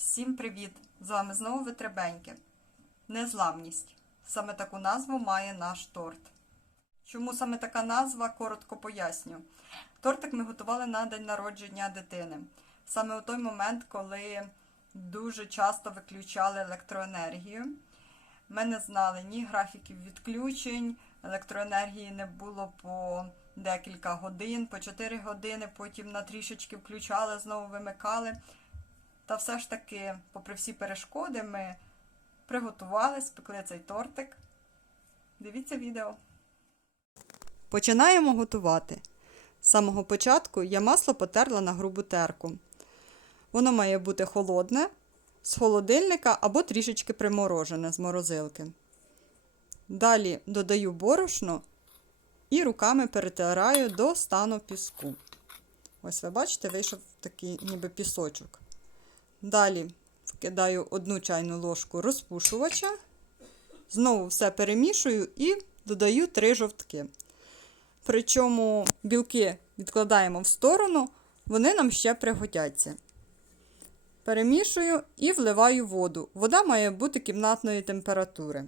Всім привіт! З вами знову Витребеньки. Незламність. Саме таку назву має наш торт. Чому саме така назва, коротко поясню. Тортик ми готували на день народження дитини. Саме у той момент, коли дуже часто виключали електроенергію. Ми не знали ні графіків відключень, електроенергії не було по декілька годин, по 4 години, потім на трішечки включали, знову вимикали. Та все ж таки, попри всі перешкоди, ми приготували, спекли цей тортик. Дивіться відео. Починаємо готувати. З самого початку я масло потерла на грубу терку. Воно має бути холодне, з холодильника або трішечки приморожене з морозилки. Далі додаю борошно і руками перетираю до стану піску. Ось ви бачите, вийшов такий ніби пісочок. Далі вкидаю одну чайну ложку розпушувача, знову все перемішую і додаю три жовтки. Причому білки відкладаємо в сторону, вони нам ще пригодяться. Перемішую і вливаю воду. Вода має бути кімнатної температури.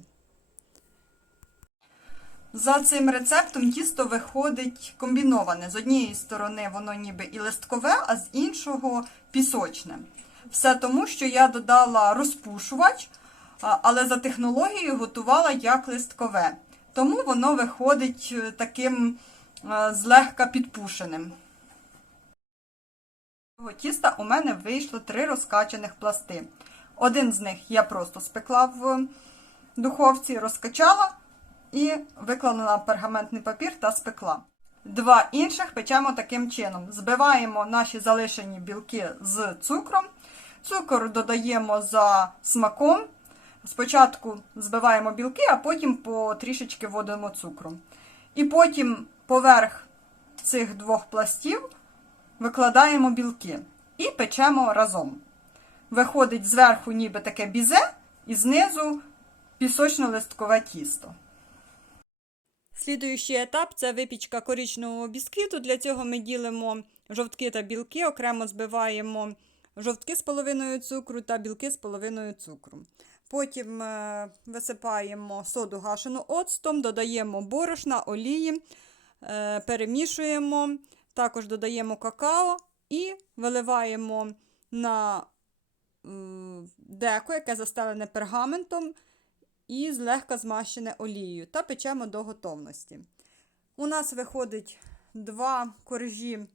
За цим рецептом тісто виходить комбіноване. З однієї сторони воно ніби і листкове, а з іншого пісочне. Все тому, що я додала розпушувач, але за технологією готувала як листкове. Тому воно виходить е, таким е, злегка підпушеним. Цього тіста у мене вийшло три розкачаних пласти. Один з них я просто спекла в духовці, розкачала і виклала на пергаментний папір та спекла. Два інших печемо таким чином: збиваємо наші залишені білки з цукром. Цукор додаємо за смаком. Спочатку збиваємо білки, а потім по трішечки вводимо цукру. І потім поверх цих двох пластів викладаємо білки і печемо разом. Виходить зверху ніби таке бізе, і знизу пісочно-листкове тісто. Слідуючий етап це випічка коричневого бісквіту. Для цього ми ділимо жовтки та білки, окремо збиваємо жовтки з половиною цукру та білки з половиною цукру. Потім е, висипаємо соду гашену оцтом, додаємо борошна, олії, е, перемішуємо, також додаємо какао і виливаємо на м, деко, яке застелене пергаментом і злегка змащене олією та печемо до готовності. У нас виходить два коржі,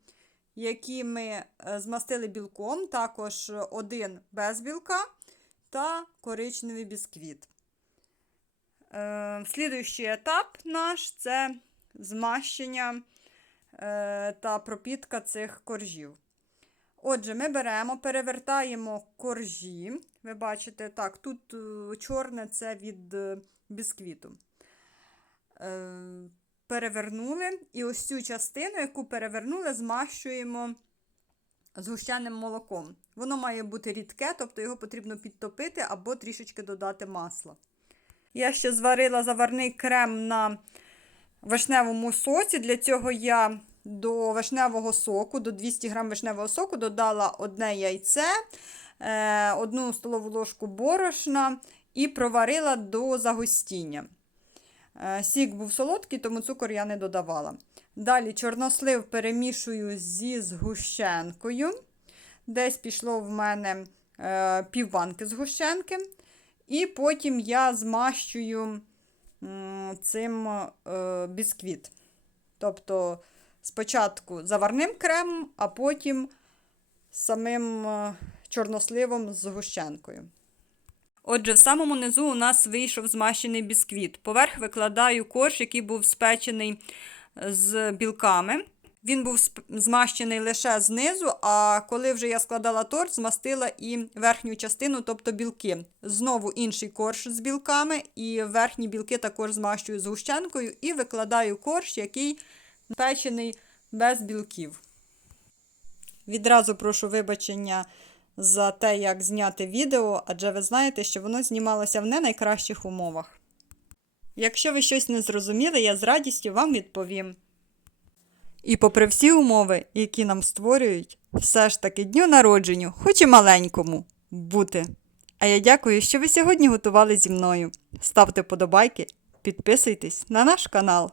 які ми е, змастили білком, також один без білка та коричневий бісквіт. Е, Слідуючий етап наш це змащення е, та пропітка цих коржів. Отже, ми беремо, перевертаємо коржі. Ви бачите, так, тут чорне це від бісквіту. Перевернули. І ось цю частину, яку перевернули, змащуємо згущеним молоком. Воно має бути рідке, тобто його потрібно підтопити або трішечки додати масла. Я ще зварила заварний крем на вишневому соці. Для цього я до вишневого соку, до 200 г вишневого соку додала одне яйце, е, одну столову ложку борошна і проварила до загустіння. Е, Сік був солодкий, тому цукор я не додавала. Далі чорнослив перемішую зі згущенкою. Десь пішло в мене е, півбанки згущенки. І потім я змащую цим е, бісквіт. Тобто спочатку заварним кремом, а потім самим чорносливом з згущенкою. Отже, в самому низу у нас вийшов змащений бісквіт. Поверх викладаю корж, який був спечений е, з білками. Він був змащений лише знизу, а коли вже я складала торт, змастила і верхню частину, тобто білки. Знову інший корж з білками, і верхні білки також змащую згущенкою і викладаю корж, який печений без білків. Відразу прошу вибачення за те, як зняти відео, адже ви знаєте, що воно знімалося в не найкращих умовах. Якщо ви щось не зрозуміли, я з радістю вам відповім. І попри всі умови, які нам створюють, все ж таки дню народженню, хоч і маленькому, бути. А я дякую, що ви сьогодні готували зі мною. Ставте подобайки, підписуйтесь на наш канал.